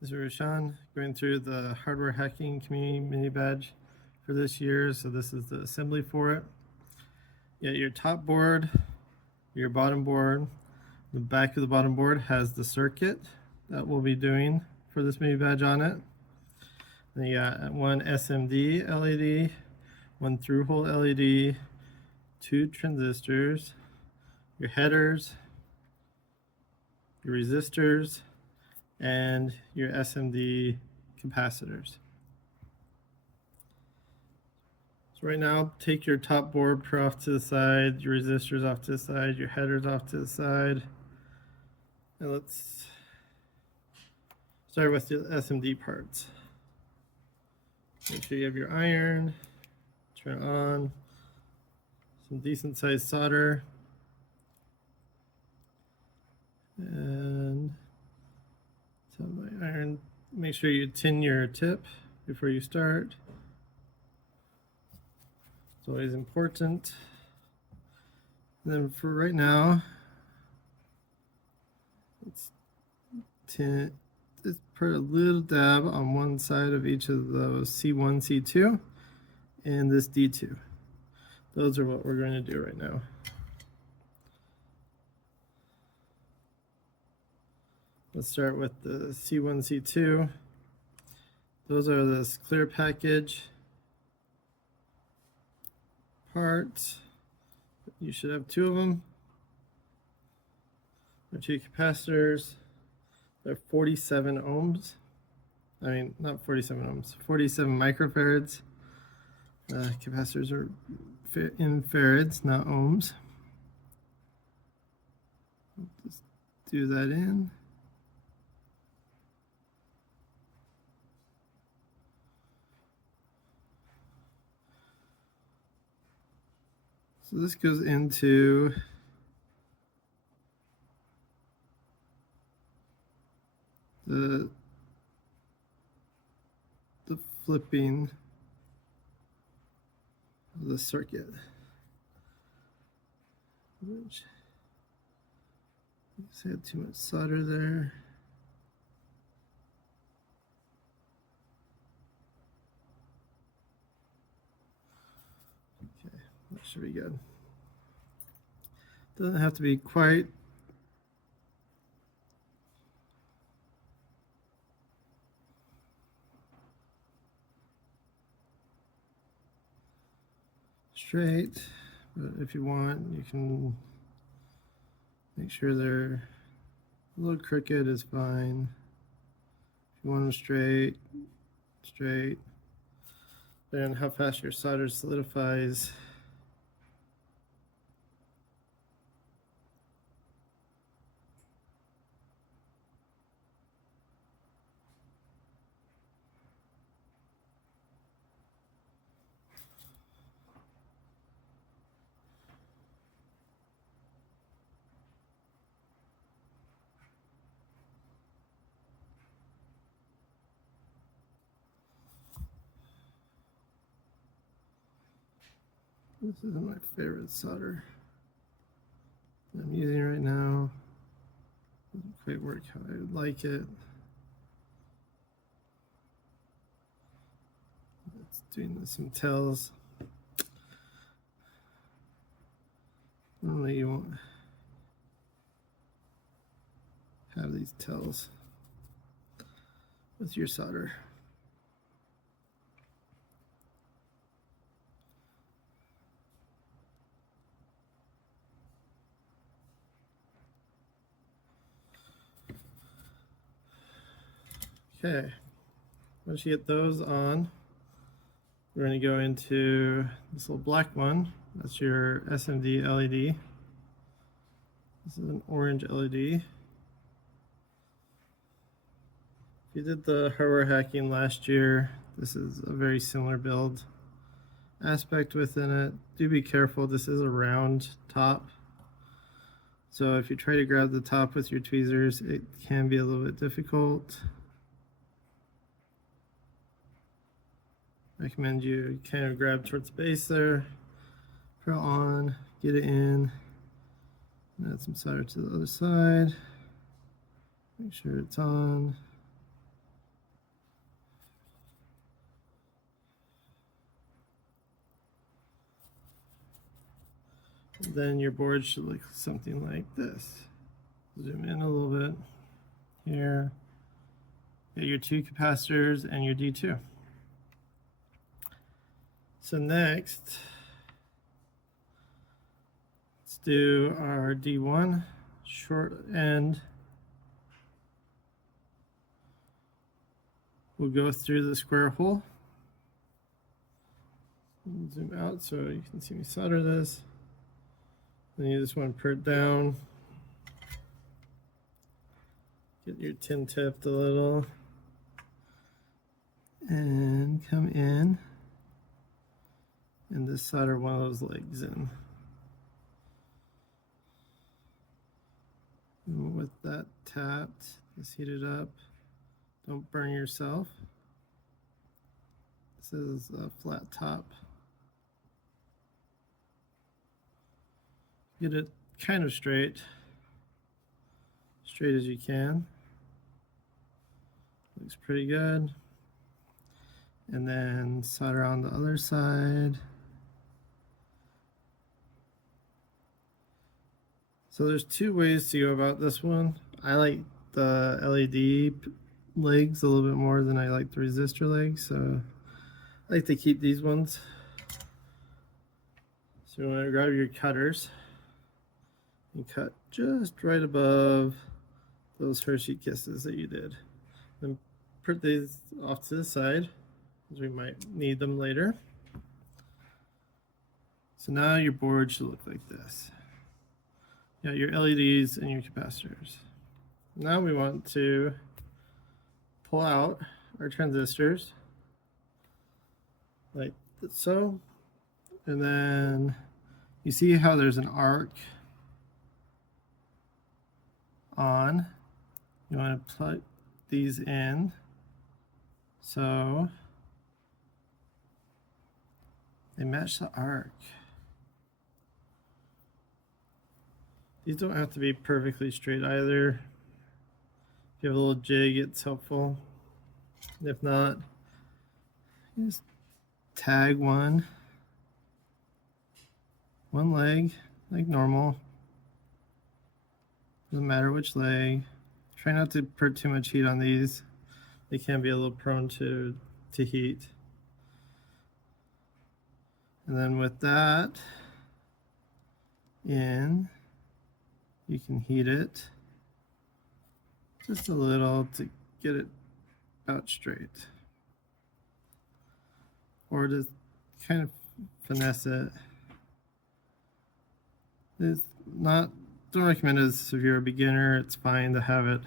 This is Rashawn going through the hardware hacking community mini badge for this year. So this is the assembly for it. Yeah, your top board, your bottom board, the back of the bottom board has the circuit that we'll be doing for this mini badge on it. Then you got one SMD LED, one through-hole LED, two transistors, your headers, your resistors, and your SMD capacitors. So right now, take your top board off to the side, your resistors off to the side, your headers off to the side. And let's start with the SMD parts. Make sure you have your iron, turn it on, some decent sized solder, and so my iron, make sure you tin your tip before you start. It's always important. And then for right now, let's put a little dab on one side of each of those C1, C2, and this D2. Those are what we're going to do right now. Let's start with the C1, C2. Those are this clear package parts. You should have two of them. They're two capacitors. They're 47 ohms. I mean, not 47 ohms, 47 microfarads. Capacitors are in farads, not ohms. Just do that in. So this goes into the flipping of the circuit, which I had too much solder there. Okay, that should be good. Doesn't have to be quite straight, but if you want, you can make sure they're a little crooked is fine. If you want them straight, straight. Then how fast your solder solidifies. This isn't my favorite solder that I'm using right now. Doesn't quite work how I would like it. It's doing some tells. Normally you won't have these tells with your solder. Okay, once you get those on, we're going to go into this little black one. That's your SMD LED. This is an orange LED. If you did the hardware hacking last year, this is a very similar build aspect within it. Do be careful, this is a round top. So if you try to grab the top with your tweezers, it can be a little bit difficult. Recommend you kind of grab towards the base there, put it on, get it in, and add some solder to the other side. Make sure it's on. Then your board should look something like this. Zoom in a little bit here. Get your 2 capacitors and your D2. So next, let's do our D1 short end. We'll go through the square hole. Zoom out so you can see me solder this. Then you just want to put it down. Get your tin tipped a little. And come in. And just solder one of those legs in. And with that tapped, just heat it up. Don't burn yourself. This is a flat top. Get it kind of straight as you can. Looks pretty good. And then solder on the other side. So there's 2 ways to go about this one. I like the LED legs a little bit more than I like the resistor legs, so I like to keep these ones. So you want to grab your cutters and cut just right above those Hershey Kisses that you did. Then put these off to the side, as we might need them later. So now your board should look like this. You got your LEDs and your capacitors. Now we want to pull out our transistors like so, and then you see how there's an arc on. You want to plug these in so they match the arc. These don't have to be perfectly straight either. If you have a little jig, it's helpful. If not, just tag one leg like normal. Doesn't matter which leg. Try not to put too much heat on these. They can be a little prone to heat. And then with that in, you can heat it just a little to get it about straight. Or just kind of finesse it. It's not, don't recommend it if you're a beginner. It's fine to have it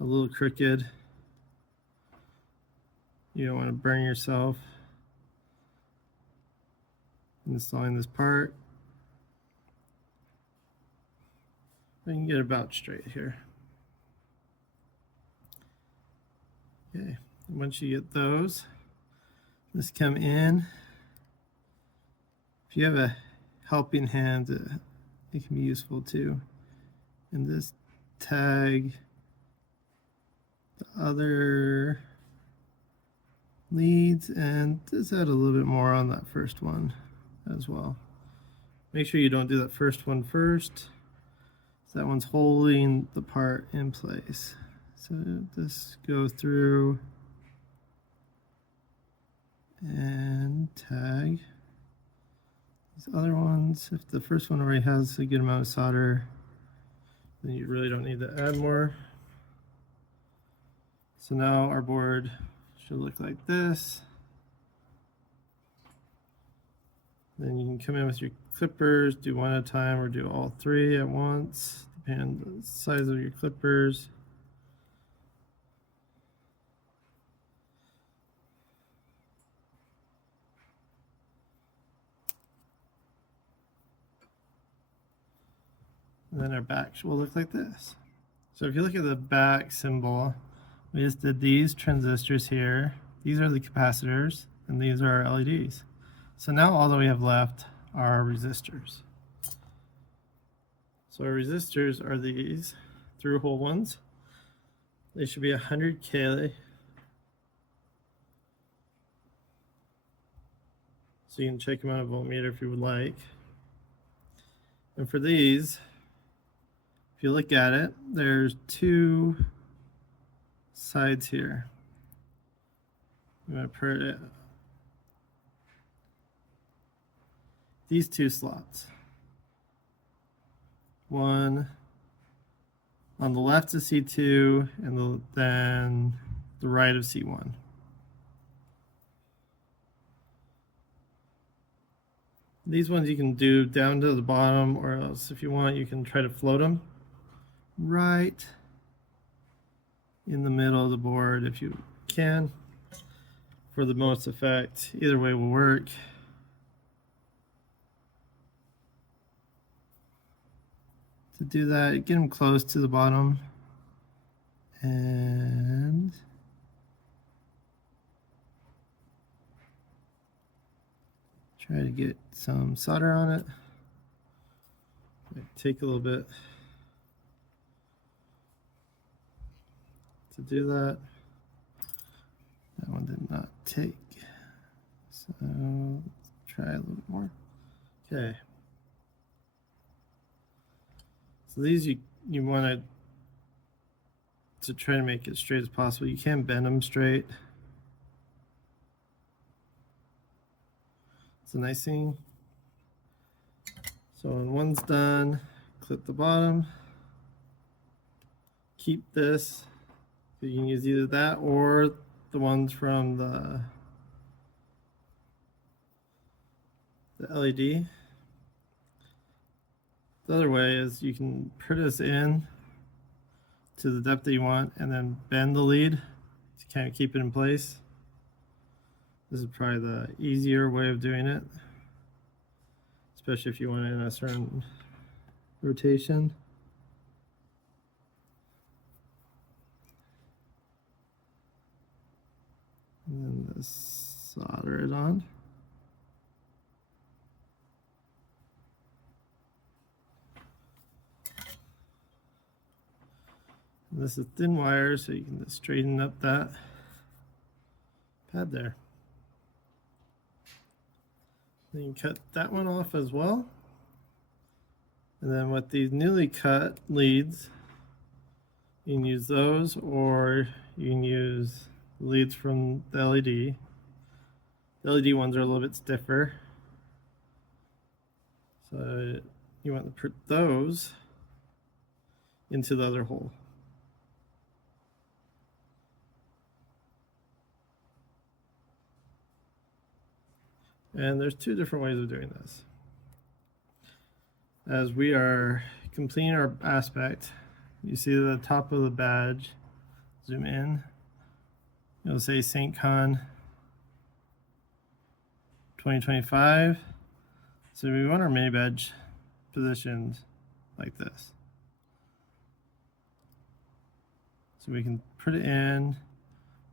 a little crooked. You don't want to burn yourself installing this part. I can get about straight here. Okay, once you get those, just come in. If you have a helping hand, it can be useful too. And just tag the other leads and just add a little bit more on that first one as well. Make sure you don't do that first one first. That one's holding the part in place. So just go through and tag these other ones. If the first one already has a good amount of solder, then you really don't need to add more. So now our board should look like this. Then you can come in with your clippers, do one at a time or do all 3 at once, depending on the size of your clippers. And then our back will look like this. So if you look at the back symbol, we just did these transistors here. These are the capacitors, and these are our LEDs. So now all that we have left are our resistors. So our resistors are these through-hole ones. They should be 100K. So you can check them on a voltmeter if you would like. And for these, if you look at it, there's two sides here. I'm going to put it these two slots. One on the left of C2 and then the right of C1. These ones you can do down to the bottom, or else if you want you can try to float them right in the middle of the board if you can for the most effect. Either way will work. To do that, get them close to the bottom and try to get some solder on it. Take a little bit to do that. That one did not take. So let's try a little bit more. Okay. So these you want to try to make it straight as possible. You can bend them straight. It's a nice thing. So when one's done, clip the bottom. Keep this. So you can use either that or the ones from the LED. The other way is you can put this in to the depth that you want and then bend the lead to kind of keep it in place. This is probably the easier way of doing it, especially if you want it in a certain rotation. And then just solder it on. And this is thin wire, so you can just straighten up that pad there. Then you cut that one off as well. And then with these newly cut leads, you can use those, or you can use leads from the LED. The LED ones are a little bit stiffer. So you want to put those into the other hole. And there's two different ways of doing this. As we are completing our aspect, you see the top of the badge, zoom in, it'll say SAINTCON 2025. So we want our Minibadge positioned like this. So we can put it in,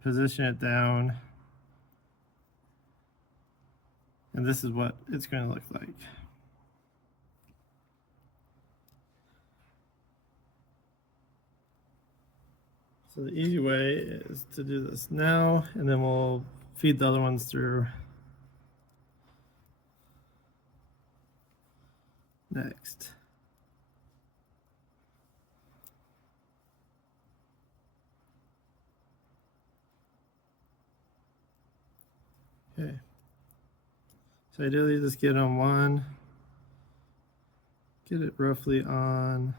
position it down, and this is what it's going to look like. So the easy way is to do this now, and then we'll feed the other ones through next. Okay. So ideally just get on one, get it roughly on,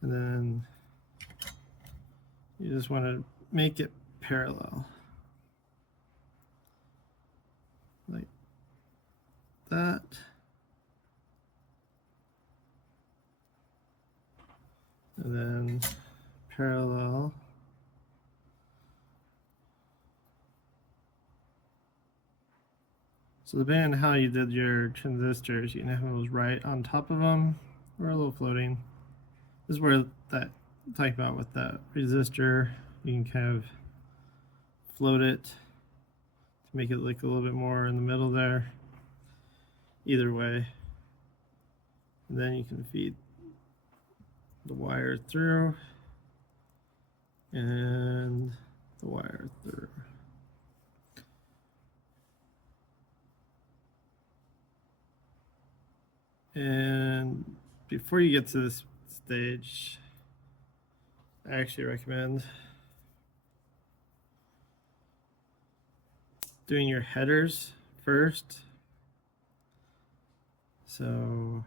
and then you just want to make it parallel. Like that. And then parallel. So depending on how you did your transistors, you can have those right on top of them or a little floating. This is where that I'm talking about with that resistor, you can kind of float it to make it look a little bit more in the middle there. Either way. And then you can feed the wire through and the wire through. And before you get to this stage, I actually recommend doing your headers first. So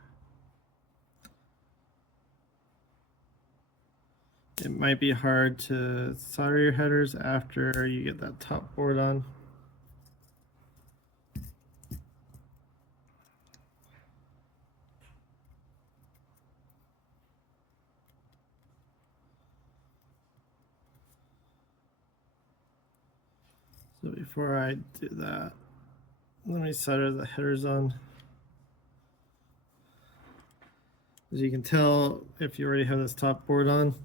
it might be hard to solder your headers after you get that top board on. So before I do that, let me solder the headers on. As you can tell, if you already have this top board on,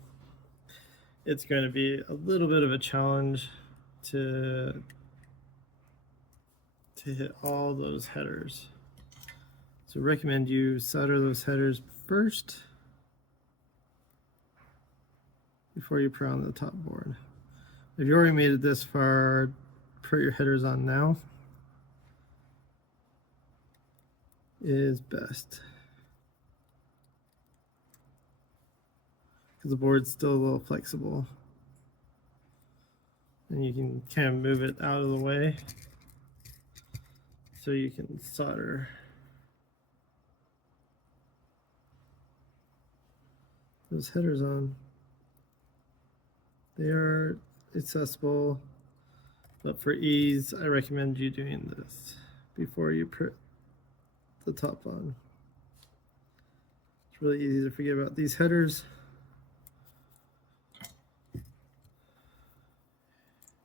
it's going to be a little bit of a challenge to hit all those headers. So recommend you solder those headers first before you put on the top board. If you already made it this far, put your headers on now is best. Because the board's still a little flexible. And you can kind of move it out of the way so you can solder. Those headers on. They are accessible, but for ease, I recommend you doing this before you put the top on. It's really easy to forget about these headers.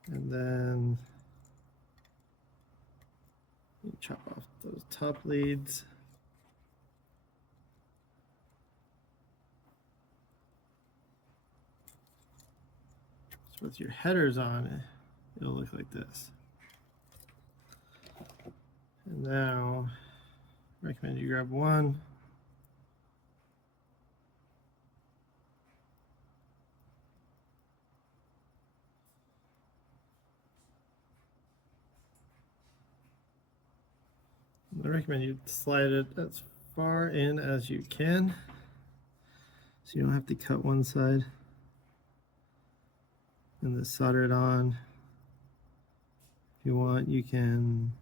And then you chop off those top leads. So with your headers on, it'll look like this. And now, I recommend you grab one. I recommend you slide it as far in as you can, so you don't have to cut one side. And then solder it on. If you want, you can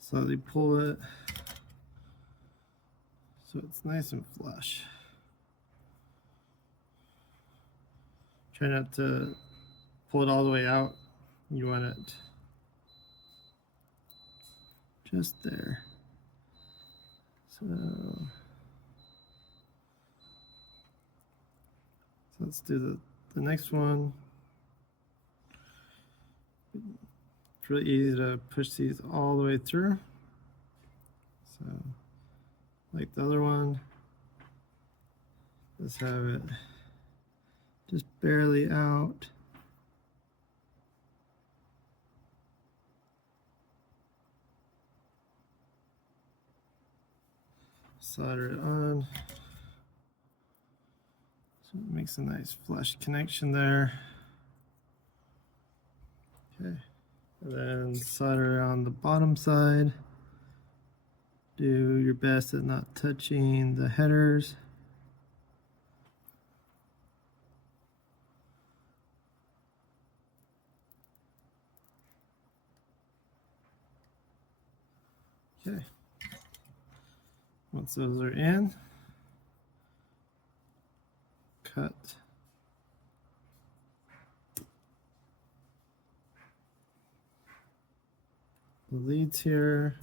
slightly pull it so it's nice and flush. Try not to pull it all the way out. You want it just there. So let's do the next one. It's really easy to push these all the way through. So like the other one, let's have it just barely out. Solder it on. So it makes a nice flush connection there. Okay. And then solder on the bottom side. Do your best at not touching the headers. Okay. Once those are in, cut the leads here.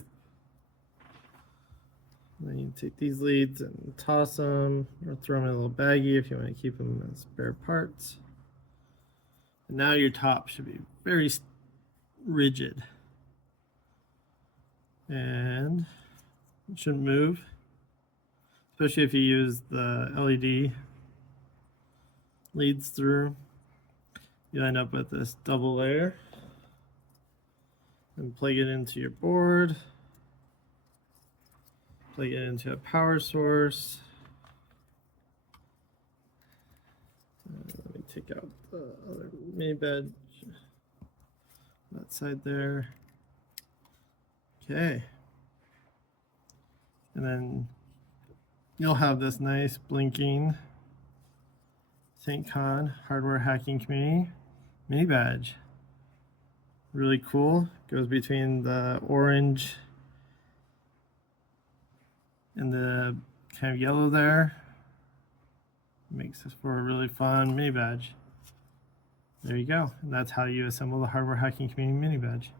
Then you take these leads and toss them or throw them in a little baggie if you want to keep them as spare parts. And now your top should be very rigid. And it shouldn't move, especially if you use the LED leads through. You end up with this double layer. And plug it into your board. Plug it into a power source. Let me take out the other Minibadge that side there. Okay. And then you'll have this nice blinking SAINTCON hardware hacking community mini badge. Really cool. Goes between the orange and the kind of yellow there. Makes this for a really fun mini badge. There you go. And that's how you assemble the hardware hacking community mini badge.